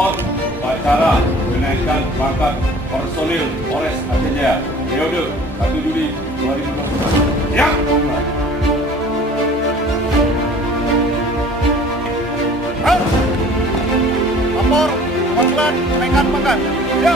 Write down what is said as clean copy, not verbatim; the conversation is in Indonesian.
Lapor Upacara Kenaikan Pangkat Personel Polres Aceh Jaya periode 1 Juli 2021. Ya. Lapor Laporan Kenaikan Pangkat. Ya.